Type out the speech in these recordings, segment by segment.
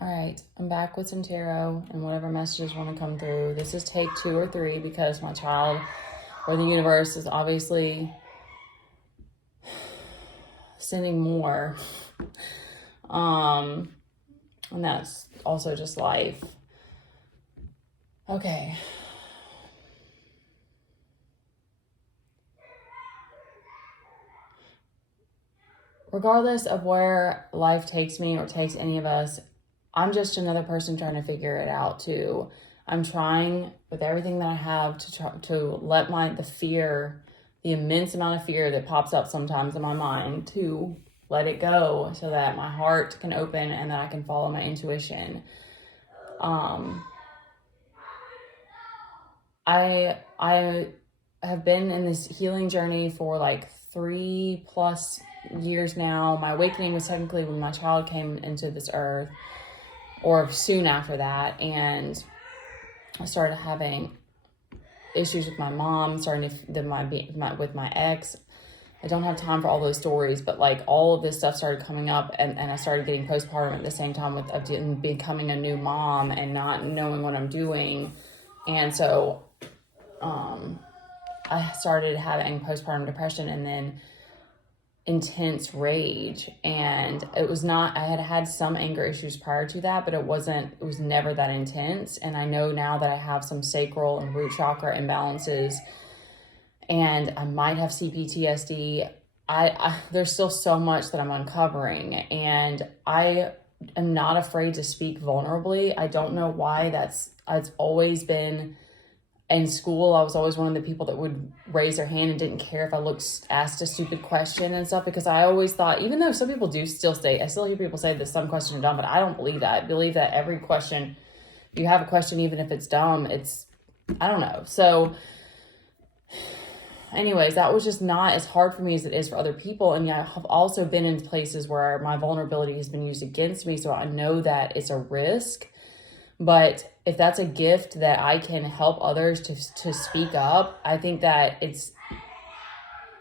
All right, I'm back with some tarot and whatever messages want to come through. This is take 2 or 3 because my child or the universe is obviously sending more. And that's also just life. Okay. Regardless of where life takes me or takes any of us, I'm just another person trying to figure it out too. I'm trying with everything that I have to let the immense amount of fear that pops up sometimes in my mind, to let it go so that my heart can open and that I can follow my intuition. I have been in this healing journey for like 3+ years now. My awakening was technically when my child came into this earth, or soon after that, and I started having issues with my mom, with my ex. I don't have time for all those stories, but like all of this stuff started coming up, and I started getting postpartum at the same time of becoming a new mom and not knowing what I'm doing. And so I started having postpartum depression and then intense rage. And I had had some anger issues prior to that, but it was never that intense. And I know now that I have some sacral and root chakra imbalances, and I might have CPTSD. There's still so much that I'm uncovering, and I am not afraid to speak vulnerably. I don't know why. It's always been. In school, I was always one of the people that would raise their hand and didn't care if I asked a stupid question and stuff, because I always thought, even though some people do still say, I still hear people say that some questions are dumb, but I don't believe that. I believe that every question, you have a question, even if it's dumb, I don't know. So anyways, that was just not as hard for me as it is for other people. And yeah, I have also been in places where my vulnerability has been used against me. So I know that it's a risk. But if that's a gift that I can help others to speak up, I think that it's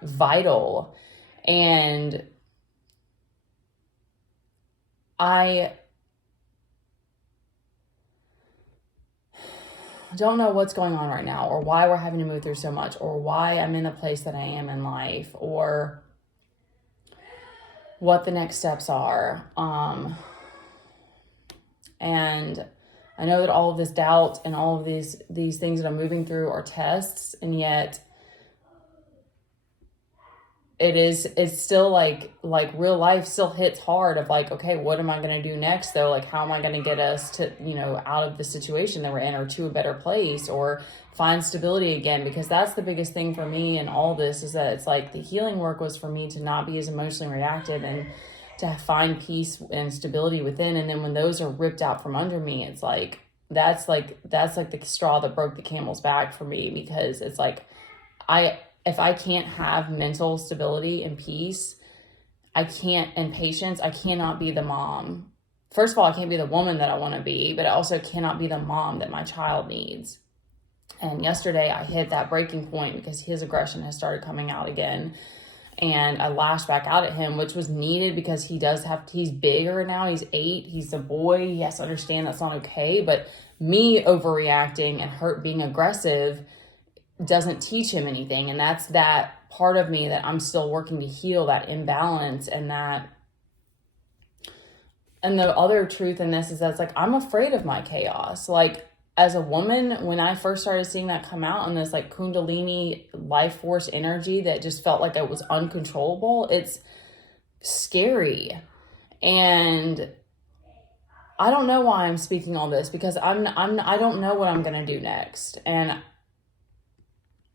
vital. And I don't know what's going on right now, or why we're having to move through so much, or why I'm in the place that I am in life, or what the next steps are. And I know that all of this doubt and all of these things that I'm moving through are tests, and yet it's still like real life still hits hard of like, okay, what am I going to do next though? Like, how am I going to get us to, out of the situation that we're in, or to a better place, or find stability again? Because that's the biggest thing for me in all this, is that it's like the healing work was for me to not be as emotionally reactive and to find peace and stability within. And then when those are ripped out from under me, it's like, that's like the straw that broke the camel's back for me, because it's like, if I can't have mental stability and peace, and patience, I cannot be the mom. First of all, I can't be the woman that I want to be, but I also cannot be the mom that my child needs. And yesterday I hit that breaking point because his aggression has started coming out again. And I lashed back out at him, which was needed, because he's bigger now. He's 8. He's a boy. He has to understand that's not okay. But me overreacting and being aggressive doesn't teach him anything. And that's that part of me that I'm still working to heal, that imbalance. And the other truth in this is that it's like, I'm afraid of my chaos. Like, as a woman, when I first started seeing that come out, and this like Kundalini life force energy that just felt like it was uncontrollable, it's scary. And I don't know why I'm speaking all this, because I don't know what I'm going to do next. And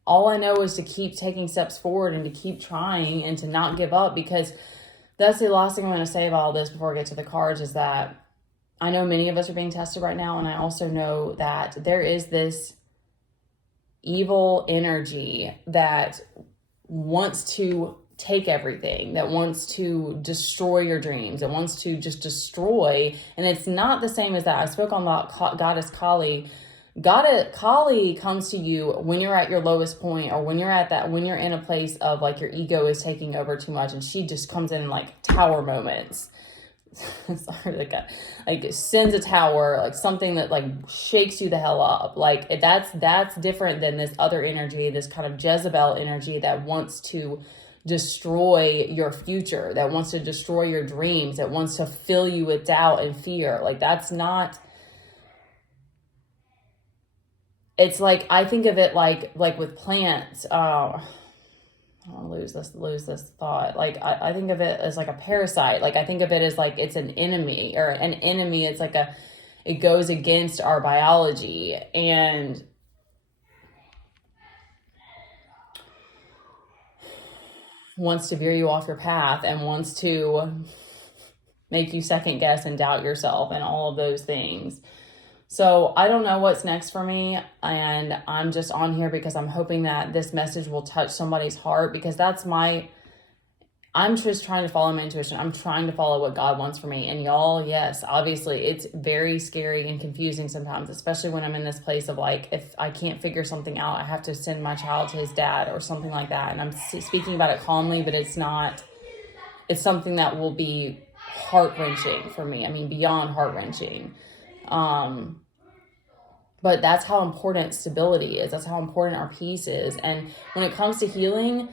all I know is to keep taking steps forward and to keep trying and to not give up, because that's the last thing I'm going to say about all this before I get to the cards, is that I know many of us are being tested right now, and I also know that there is this evil energy that wants to take everything, that wants to destroy your dreams, that wants to just destroy. And it's not the same as that. I spoke on Goddess Kali. Kali comes to you when you're at your lowest point, or when you're in a place of like your ego is taking over too much, and she just comes in like tower moments. sorry, like sends a tower, like something that like shakes you the hell up. Like that's different than this other energy, this kind of Jezebel energy that wants to destroy your future, that wants to destroy your dreams, that wants to fill you with doubt and fear. Like that's not, it's like, I think of it like with plants. I don't lose this thought. Like I think of it as like a parasite. Like I think of it as like it's an enemy, or an enemy. It's like it goes against our biology and wants to veer you off your path and wants to make you second guess and doubt yourself and all of those things. So I don't know what's next for me, and I'm just on here because I'm hoping that this message will touch somebody's heart, because I'm just trying to follow my intuition. I'm trying to follow what God wants for me. And y'all, yes, obviously it's very scary and confusing sometimes, especially when I'm in this place of like, if I can't figure something out, I have to send my child to his dad or something like that. And I'm speaking about it calmly, but it's something that will be heart-wrenching for me. I mean, beyond heart-wrenching. But that's how important stability is. That's how important our peace is. And when it comes to healing,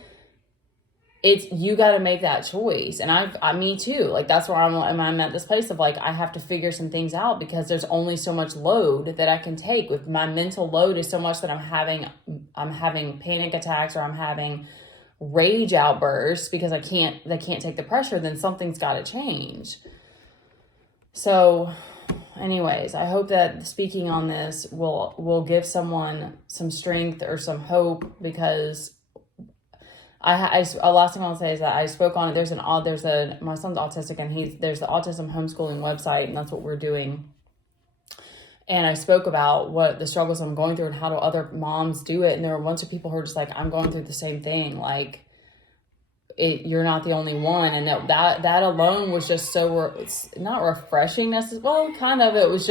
you got to make that choice. And me too. Like that's where I'm at this place of like, I have to figure some things out, because there's only so much load that I can take. With my mental load is so much that I'm having panic attacks, or I'm having rage outbursts because I can't take the pressure. Then something's got to change. So anyways, I hope that speaking on this will give someone some strength or some hope, because last thing I'll say is that I spoke on it. My son's autistic, and there's the autism homeschooling website, and that's what we're doing. And I spoke about what the struggles I'm going through and how do other moms do it. And there were a bunch of people who are just like, I'm going through the same thing. Like, you're not the only one. And that alone was just so, it's not refreshing necessarily. Well, kind of, it was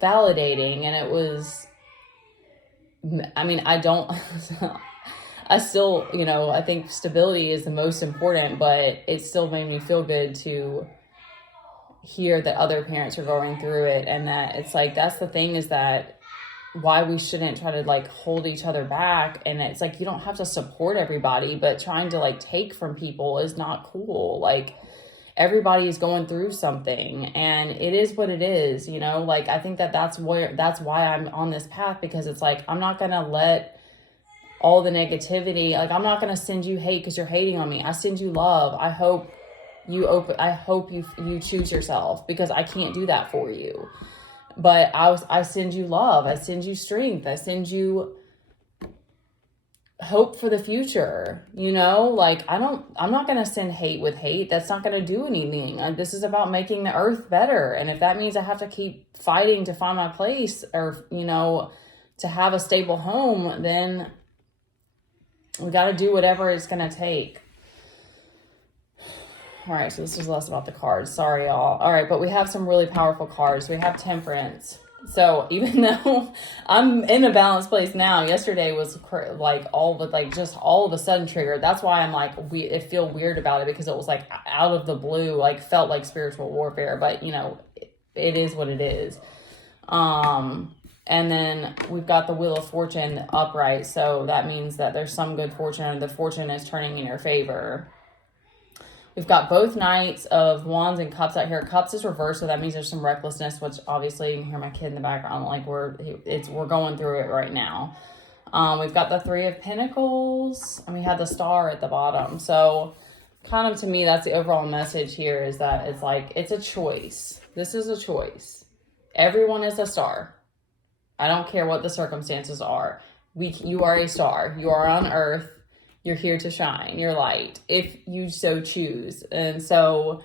validating, and it was, I mean, I still, I think stability is the most important, but it still made me feel good to hear that other parents are going through it. And that it's like, that's the thing, is that why we shouldn't try to like hold each other back. And it's like, you don't have to support everybody, but trying to like take from people is not cool. Like, everybody is going through something, and it is what it is, like, I think that's why I'm on this path, because it's like, I'm not going to let all the negativity, like, I'm not going to send you hate because you're hating on me. I send you love. I hope you choose yourself, because I can't do that for you. But I send you love. I send you strength. I send you hope for the future, like, I'm not going to send hate with hate. That's not going to do anything. This is about making the earth better. And if that means I have to keep fighting to find my place, or, to have a stable home, then we got to do whatever it's going to take. All right, so this was less about the cards. Sorry, y'all. All right, but we have some really powerful cards. We have Temperance. So even though I'm in a balanced place now, yesterday was like all of a sudden triggered. That's why I'm like, I feel weird about it, because it was like out of the blue, like felt like spiritual warfare. But it is what it is. And then we've got the Wheel of Fortune upright. So that means that there's some good fortune, and the fortune is turning in your favor. We've got both Knights of Wands and Cups out here. Cups is reversed, so that means there's some recklessness, which obviously you can hear my kid in the background. Like, we're going through it right now. We've got the Three of Pentacles, and we had the Star at the bottom. So kind of, to me, that's the overall message here, is that it's like, it's a choice. This is a choice. Everyone is a star. I don't care what the circumstances are. You are a star. You are on Earth. You're here to shine your light if you so choose. And so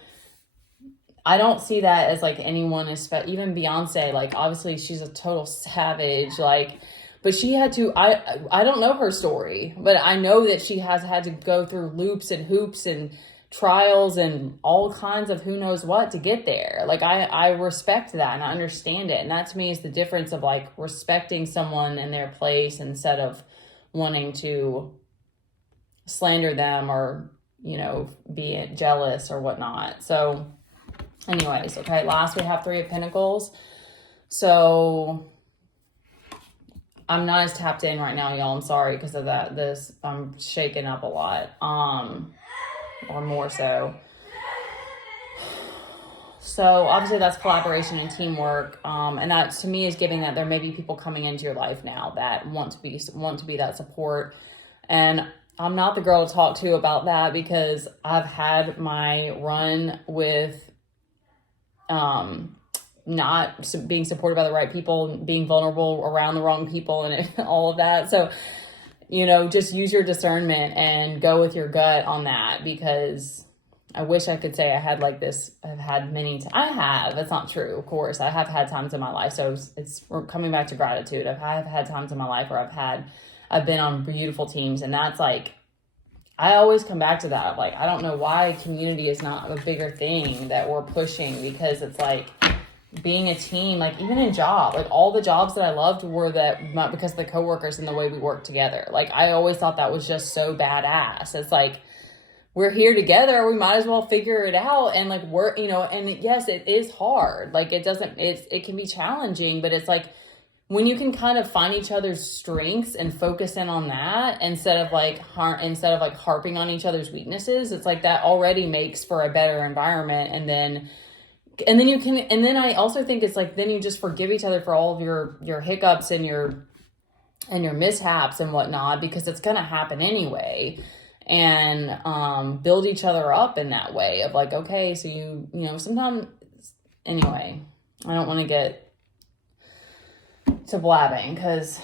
I don't see that as like anyone is, even Beyonce, like, obviously she's a total savage, like, but she had to, I don't know her story, but I know that she has had to go through loops and hoops and trials and all kinds of who knows what to get there. Like, I respect that, and I understand it. And that to me is the difference of like respecting someone in their place instead of wanting to slander them or be jealous or whatnot. So anyways, okay, last we have Three of Pentacles. So I'm not as tapped in right now, y'all. I'm sorry because of that. I'm shaking up a lot, or more so. So obviously that's collaboration and teamwork, and that to me is giving that there may be people coming into your life now that want to be that support. And I'm not the girl to talk to about that because I've had my run with not being supported by the right people, being vulnerable around the wrong people, and all of that. So, just use your discernment and go with your gut on that, because I wish I could say I had like this. I've had I have. That's not true. Of course, I have had times in my life. So we're coming back to gratitude. I've had times in my life where I've been on beautiful teams, and that's like, I always come back to that. Like, I don't know why community is not a bigger thing that we're pushing, because it's like being a team, like even in job, like all the jobs that I loved were because of the coworkers and the way we worked together. Like, I always thought that was just so badass. It's like, we're here together, we might as well figure it out. And like, and yes, it is hard. Like, it can be challenging, but it's like, when you can kind of find each other's strengths and focus in on that instead of like harping on each other's weaknesses, it's like that already makes for a better environment. And then I also think it's like, then you just forgive each other for all of your hiccups and your mishaps and whatnot, because it's going to happen anyway. And build each other up in that way of like, okay, so sometimes, anyway, I don't want to get to blabbing, because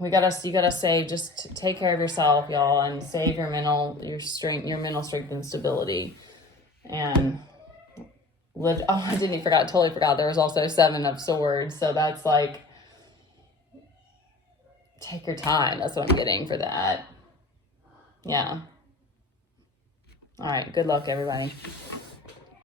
you gotta say, just take care of yourself, y'all, and save your mental strength and stability, and live. Oh, I totally forgot there was also Seven of Swords. So that's like, take your time. That's what I'm getting for that. Yeah. All right. Good luck, everybody.